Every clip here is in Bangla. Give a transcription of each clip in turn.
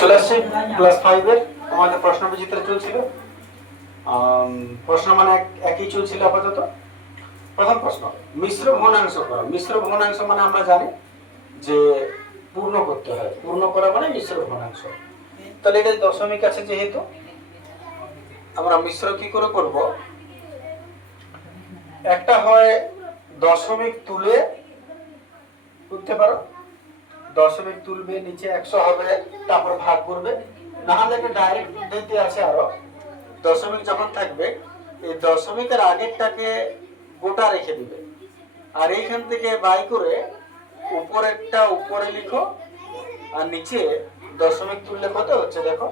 চলে আসছে ক্লাস 5 এর আমাদের প্রশ্ন বিচিত্রা চলছিল। প্রশ্ন মানে একই চলছিল আপাতত। প্রথম প্রশ্ন, মিশ্র ভগ্নাংশ করো। মিশ্র ভগ্নাংশ মানে আমরা জানি যে পূর্ণ করতে হয়, পূর্ণ করা মানে মিশ্র ভগ্নাংশ। তাহলে এটা দশমিক আছে যেহেতু আমরা মিশ্র কি করে করব, একটা হয় দশমিক তুলে করতে পারো, দশমিক তুলবে, নিচে 100 হবে, তারপর ভাগ করবে। না হলে ডাইরেক্ট পদ্ধতি আছে আরো, দশমিক যখন থাকবে এই দশমিকের আগেরটাকে গোটা রেখে দিবে, আর এইখান থেকে বাই করে উপরেরটা উপরে লিখো, আর নিচে দশমিক তুললে কত হচ্ছে দেখো,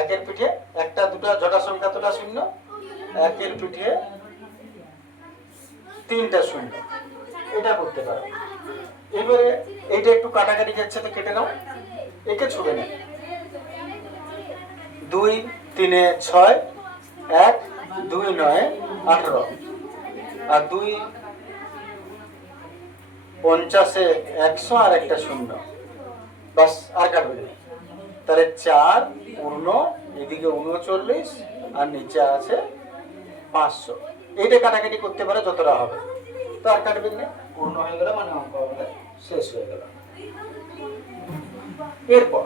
একের পিঠে একটা দুটা জটা সংখ্যা তোলা শূন্য, একের পিঠে 3টা শূন্য, এটা করতে পারো। এবারে এইটা একটু কাটাকাটি যাচ্ছে তো কেটে নাও, একে ছুড়ে নেই, 2 3 6, 1 2 9 18, আর 2 50 100 আর একটা শূন্য, বাস আর কাটবে না। তাহলে 4 পূর্ণ, এদিকে 39 আর নিচে আছে 500। এইটা কাটাকাটি করতে পারে যতটা হবে, তো আর কাটবে না, পূর্ণ হয়ে গেল মানে অঙ্ক আমাদের শেষ হয়ে গেল। এরপর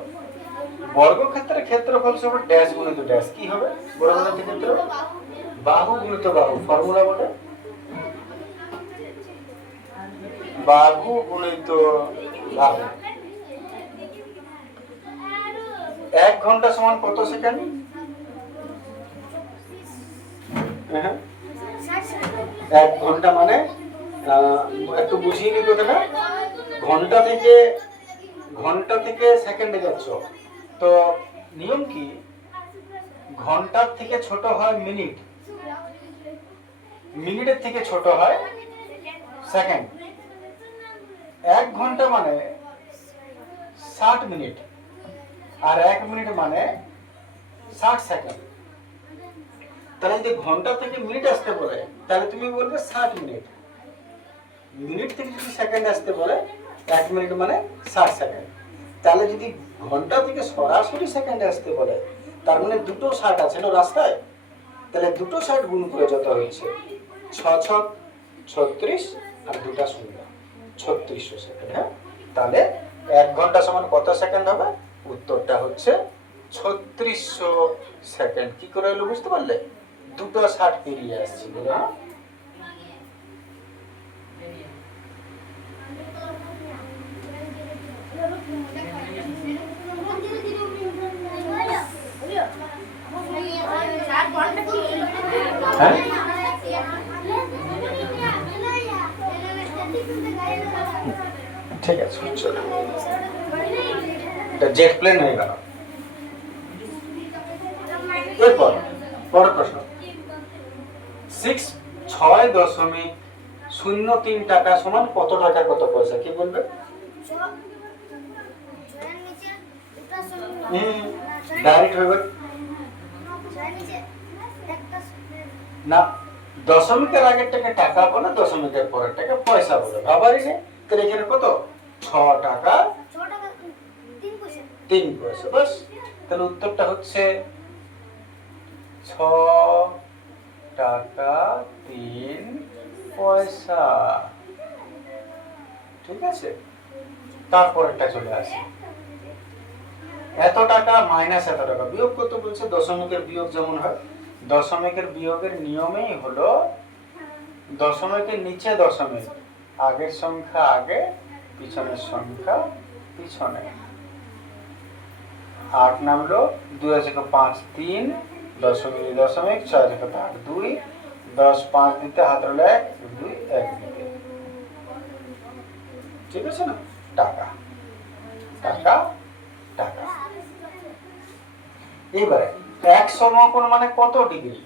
বর্গক্ষেত্রের ক্ষেত্রফল সমান ড্যাশ গুণিত ড্যাশ। কি হবে বর্গক্ষেত্রের ক্ষেত্র? বাহু গুণিত বাহু। ফর্মুলা বলে বাহু গুণিত বাহু। 1 ঘন্টা সমান কত সেকেন্ড? 1 ঘন্টা মানে একটু বুঝিয়ে নিতে হবে, ঘন্টা থেকে সেকেন্ডে যাচ্ছ, তো নিয়ম কি, ঘন্টার থেকে ছোট হয় মিনিট, মিনিটের থেকে ছোট হয় সেকেন্ড। 1 ঘন্টা মানে 60 মিনিট, আর 1 মিনিট মানে 60 সেকেন্ড। তাহলে যদি ঘন্টা থেকে মিনিট আসতে বলে তাহলে তুমি বলবে 60 মিনিট, মিনিট থেকে যদি সেকেন্ড আসতে বলে 1 মিনিট মানে 60 সেকেন্ড। তাহলে যদি ঘন্টা থেকে সরাসরি সেকেন্ডে আসতে বলে তার মানে দুটো 60 আছে না রাস্তায়, তাহলে দুটো 60 গুণ করে যত হচ্ছে 6 6 36 আর দুটা শূন্য 3600 সেকেন্ড। হ্যাঁ, তাহলে 1 ঘন্টা সমান কত সেকেন্ড হবে? উত্তরটা হচ্ছে 3600 সেকেন্ড। কি করে হলো বুঝতে পারলে? দুটো 60 পেরিয়ে আসছিল না। হ্যাঁ, ঠিক আছে, চলো, এটা জেট প্লেন হয়ে গেল। এরপর পরের প্রশ্ন, 6.03 টাকা সমান কত টাকা কত পয়সা? কি বলবে? ডাইরেক্ট হবে না, দশমিকের আগেরটাকে টাকা বলে, দশমিকের পরেরটাকে পয়সা বলে, ভাবারই নেই। তাহলে এখানে কত? 6 টাকা 3 পয়সা, বাস। তাহলে উত্তরটা হচ্ছে 6 টাকা 3 পয়সা। ঠিক আছে, তারপরেরটা চলে আসে, এত টাকা মাইনাস এত টাকা বিয়োগ করতে বলছে। দশমিকের বিয়োগ যেমন হয়, দশমিকের বিয়োগের নিয়মেই হলো দশমিকের নিচে দশমিক, আগের সংখ্যা আগে, পিছনের সংখ্যা পিছনে। 8 নামলো, 2 5 3, দশমিক দশমিক, 6 8 2, 10 5 দিতে হাত রইল 1 2 1 দিতে। ঠিক আছে না? টাকা টাকা টাকা। এবারে 1 সমকোণ মানে কত ডিগ্রি?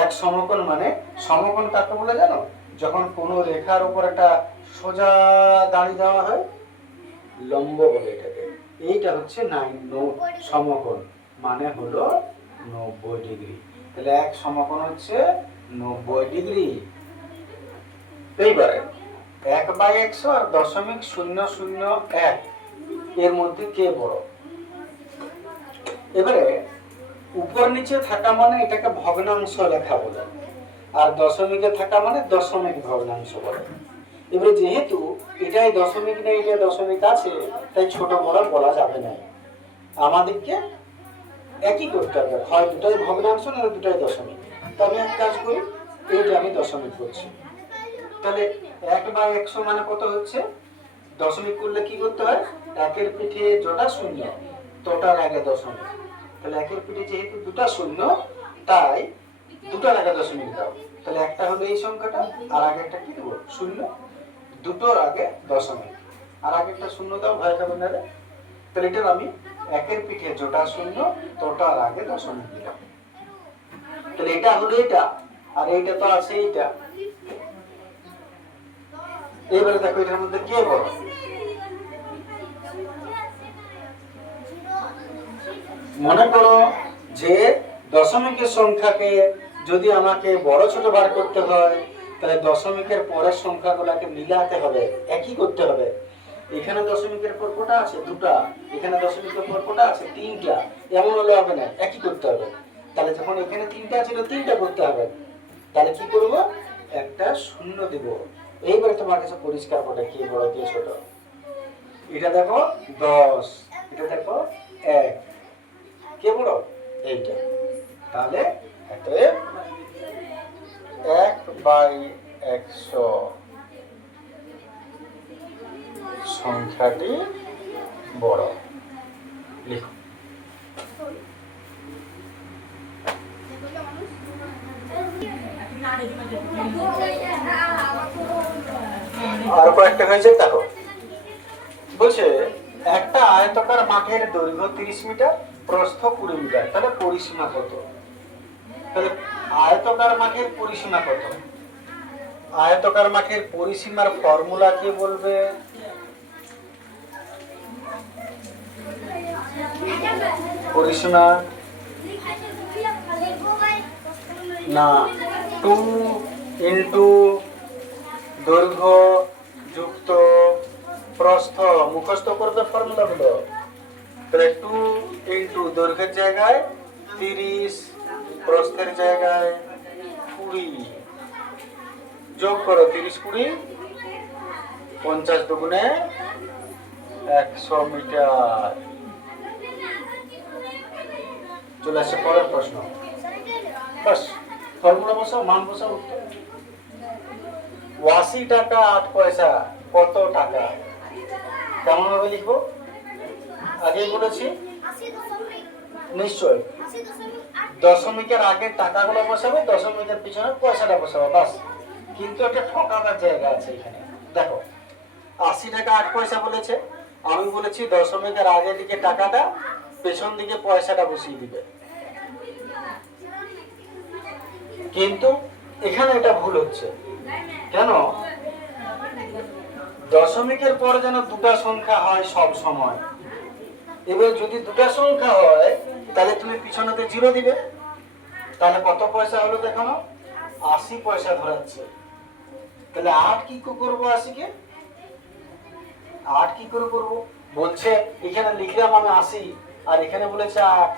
1 সমকোণ মানে, সমকোণ কাকে বলে জানো? যখন কোনো রেখার উপর একটা সোজা দাঁড়ি দেওয়া হয়, লম্ব বলে এটাকে। এইটা হচ্ছে 9 সমকোণ, মানে হলো 90 ডিগ্রি। তাহলে 1 সমকোণ হচ্ছে 90 ডিগ্রি। এইবারে 1/100 আর 0.001 এর মধ্যে কে বড়? এবারে উপর নিচে থাকা মানে এটাকে ভগ্নাংশ লেখা বলে, আর দশমিকে থাকা মানে দশমিক ভগ্নাংশ বলে। এবারে যেহেতু এটাই দশমিক নেই, এটা দশমিক আছে, তাই ছোট বড় বলা যাবে না, আমাদেরকে একই করতে হবে, হয় দুটাই ভগ্নাংশ না দুটাই দশমিক। তো আমি এক কাজ করি, এইটা আমি দশমিক করছি। তাহলে 1/100 মানে কত হচ্ছে? দশমিক করলে কি করতে হয়? একের পিঠে জোড়া শূন্য, তোটার আগে দশমিক। তাহলে একের পিঠে যেহেতু দুটা শূন্য, তাই দুটার আগে দশমিক দাও। তাহলে একটা হলো এই সংখ্যাটা, আর আগে একটা কি দেবো? শূন্য। দুটোর আগে দশমিক, আর আগে একটা শূন্য দাও, ভয় খাবে না রে। তাহলে এটা আমি একের পিঠে জোড়া শূন্য, তোটার আগে দশমিক দিলাম। তাহলে এটা হলো এটা, আর এইটা তো আছে এইটা। এবারে দেখো এটার মধ্যে কে বড়? মনে করো যে দশমিকের সংখ্যাকে যদি আমাকে বড় ছোট বার করতে হয়, তাহলে দশমিকের পরের সংখ্যাগুলোকে মিলাতে হবে, একই করতে হবে। এখানে দশমিকের পর কটা আছে? দুটা। এখানে দশমিকের পর কটা আছে? তিনটা। এমন হলে হবে না, একই করতে হবে। তাহলে যখন এখানে তিনটা ছিল, তিনটা করতে হবে। তাহলে কি করব? একটা শূন্য দেব। এইবারে তোমার কাছে পরিষ্কার করে কে বড় কে ছোট। এটা দেখো 10, এটা দেখো 1, কে বড়? এইটা। তাহলে অতএব 1/100 সংখ্যাটি বড়। লিখো। আর কয়েকটা হয়েছে দেখো। বলছে একটা আয়তাকার মাঠের দৈর্ঘ্য 30 মিটার, প্রস্থ 20 মিটার। তাহলে পরিসীমা কত? তাহলে আয়তাকার মাঠের পরিসীমা কত? আয়তাকার মাঠের পরিসীমার ফর্মুলা কি বলবে? পরিসীমা না 2 ইন্টু দৈর্ঘ্য যুক্ত প্রস্থ। মুখস্থ করবে ফর্মুলা গুলো। তাহলে 2 ইন্টু দৈর্ঘ্যের জায়গায় 30, প্রস্থের জায়গায় 20, যোগ করো 30 20, 50 দুগুণে 100 মিটার। চলে আসছে পরের প্রশ্ন। বাস ফর্মুলা বসাও, মান বসাও, উত্তর। 80 টাকা 8 পয়সা কত টাকা? কেমন ভাবে লিখবো? আগেই বলেছি নিশ্চয়। দশমিকের আগে টাকাগুলো বসাবে, দশমিকের পিছনে পয়সাটা বসাবে, বাস। কিন্তু একটা ঠকাবার জায়গা আছে এখানে। দেখো 80 টাকা 8 পয়সা বলেছে, আমি বলেছি দশমিকের আগের দিকে টাকাটা, পেছন দিকে পয়সাটা বসিয়ে দিবে। কিন্তু এখানে এটা ভুল হচ্ছে। কেন? দশমিকের পর যেন দুটা সংখ্যা হয় সব সময়। এবার যদি দুটা সংখ্যা হয়, তাহলে তুমি পিছনেতে 0 দিবে। তাহলে কত পয়সা হলো দেখো না? 80 পয়সা ধরাচ্ছে। তাহলে 8 কি করবো? 80 কে 8 কি করে করবো? বলছে এখানে লিখলাম আমি 80, আর এখানে বলেছে 8।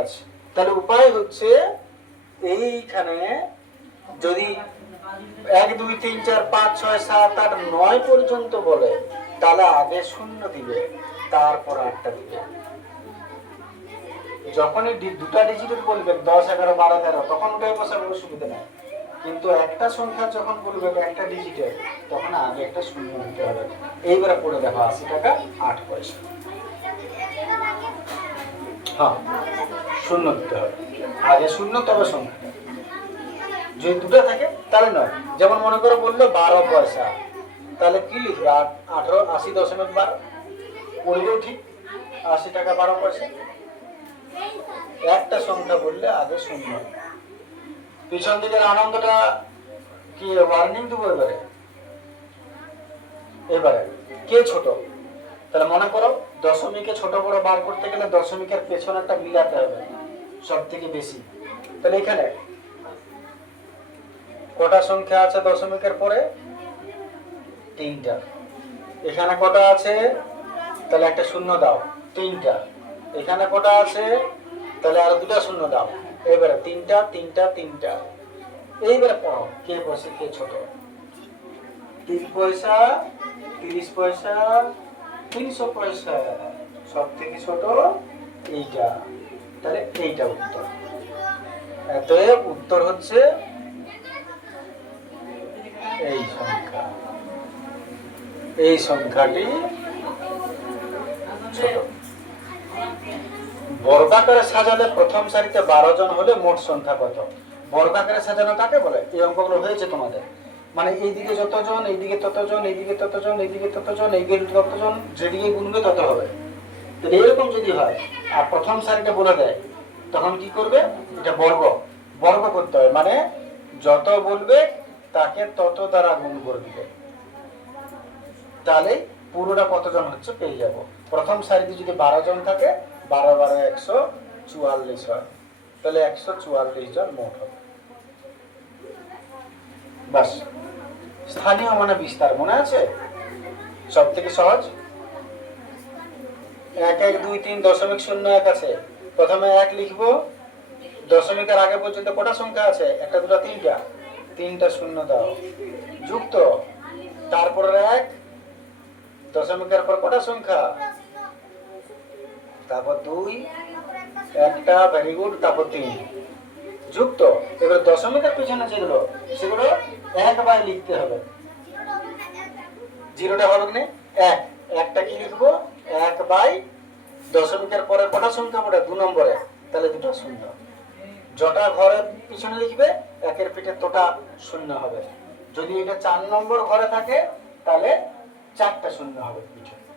আচ্ছা, তাহলে উপায় হচ্ছে এইখানে যদি 1 2 3 4 5 6 7 8 9 পর্যন্ত বলে, তাহলে আগে 0 দিবে, তারপর 8টা দিবে। যখনই দুটা ডিজিটের বলবে 10 11 12 13, তখন ওটাই বসার কোনো সুবিধা নেই। কিন্তু একটা সংখ্যা যখন বলবে একটা ডিজিটের, তখন আগে একটা 0 দিতে হবে। এইবারে পড়ে দেখো 80 টাকা 8 পয়সা। হ্যাঁ, 0 দিতে হবে, আগে 0 তবে সংখ্যা। যদি দুটো থাকে তাহলে নয়। যেমন মনে করো বললো 12 পয়সা, তাহলে কি লিখবে? 18 80.12 পড়লেও ঠিক, 80 টাকা 12 পয়সা। একটা সংখ্যা বললে আগে 0। পিছন দিকের আনন্দটা কি ওয়ার্নিং দেবো? এবারে কে ছোট? তাহলে মনে করো দশমিকে ছোট বড় বার করতে গেলে দশমিকের পেছনেরটা মিলাতে হবে সব থেকে বেশি। তাহলে এখানে কটা সংখ্যা আছে দশমিকের পরে? 3টা। এখানে কটা আছে? তাহলে একটা 0 দাও, 3টা। এখানে কটা আছে? তাহলে আর দুটা শূন্য দাও। এবারে তিনটা তিনটা তিনটা। এইবারে পড়ো কে বসে কে ছোট। 3 পয়সা, 30 পয়সা, 300 পয়সা। সব থেকে ছোট এইটা। তাহলে এইটা উত্তর। অতএব উত্তর হচ্ছে এই সংখ্যা। এই সংখ্যাটি ছোট। বর্গাকারে সাজালে প্রথম সারিতে 12 জন হলে মোট সংখ্যা কত? বর্গাকারে সাজানো কাকে বলে? এই অঙ্কগুলো হয়েছে তোমাদের। মানে এইদিকে যতজন, এইদিকে ততজন, এইদিকে ততজন, এইদিকে ততজন, এইদিকে ততজন, যেদিকে গুনবে তত হবে। তো এরকম যদি হয় আর প্রথম সারিটা বলে দেয়, তখন কি করবে? এটা বর্গ বর্গ করতে হবে। মানে যত বলবে তাকে তত দ্বারা গুণ করে দিবে। তাহলে পুরোটা কতজন হচ্ছে পেয়ে যাব। প্রথম সারিতে যদি 12 জন থাকে, 12 12 144 হয়। তাহলে 144 জন মোট হবে। বাস। স্থানীয় মানে বিস্তার মনে আছে? সব থেকে সহজ। 1 1 2 3 দশমিক 01 আছে। প্রথমে 1 লিখবো। দশমিকের আগে পর্যন্ত কটা সংখ্যা আছে? একটা দুটা তিনটা। তিনটা শূন্য দাও। যুক্ত। তারপরে 1 দশমিকের পর কটা সংখ্যা? তারপর 2 একটা, ভেরি গুড। তারপর 3 যুক্ত। এবার দশমিকের পিছনে যেগুলো সেগুলো 1 বাই লিখতে হবে। জিরোটা হবে না 1। একটা কি লিখবো? 1 বাই দশমিকের পরে কটা সংখ্যা পড়ে? 2 নম্বরে। তাহলে দুটো শূন্য। যটা ঘরের পিছনে লিখবে একের পিঠে তোটা শূন্য হবে। যদি এটা 4 নম্বর ঘরে থাকে তাহলে 4টা শূন্য হবে পিছনে।